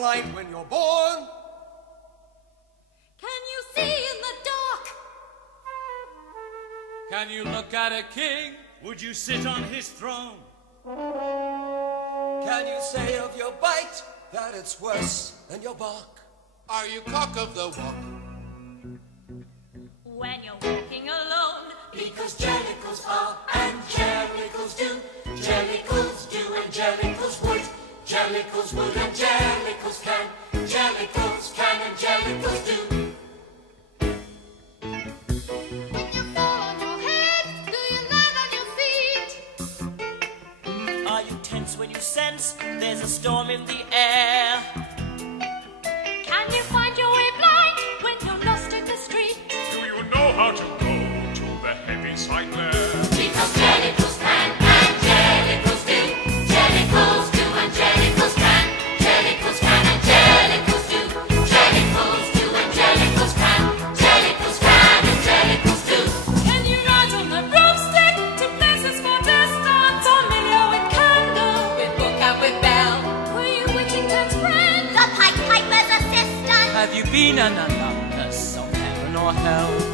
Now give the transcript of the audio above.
blind when you're born? Can you see in the dark? Can you look at a king? Would you sit on his throne? Can you say of your bite that it's worse than your bark? Are you cock of the walk? When you're walking alone, Because jellicles are and jellicles do. Jellicles do and jellicles would. Jellicles would and jellicles can. Jellicles can and jellicles do. When you fall on your head, do you land on your feet? Are you tense when you sense there's a storm in the air? can you find your way blind when you're lost in the street? Do you know how to go to the heavy side there? Because jellicles can and jellicles do. Jellicles do and jellicles can. Jellicles can and jellicles do. Jellicles do and jellicles can. Jellicles can and jellicles do. Can you ride on the broomstick to places far distant? Familiar with candle, With book and with bell. were you Whittington's friend? The Pied Piper's assistant. Have you been an alumnus of heaven or hell?